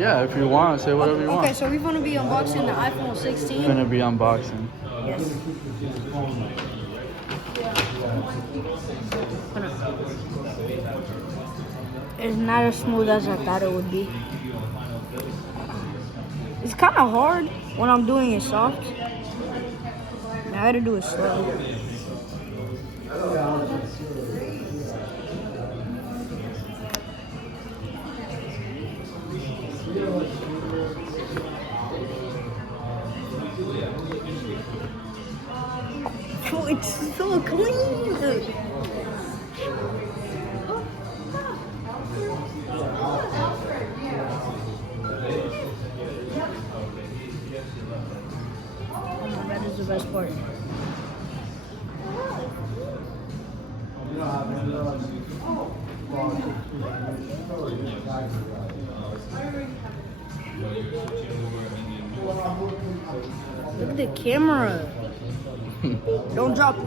Yeah, if you want, say whatever you want. Okay, so we're gonna be unboxing the iPhone 16. Gonna be unboxing. Yes. It's not as smooth as I thought it would be. It's kind of hard when I'm doing it soft. Now I gotta do it slow. Oh, it's so clean. Oh, that is the best part. Look at the camera. Don't drop it.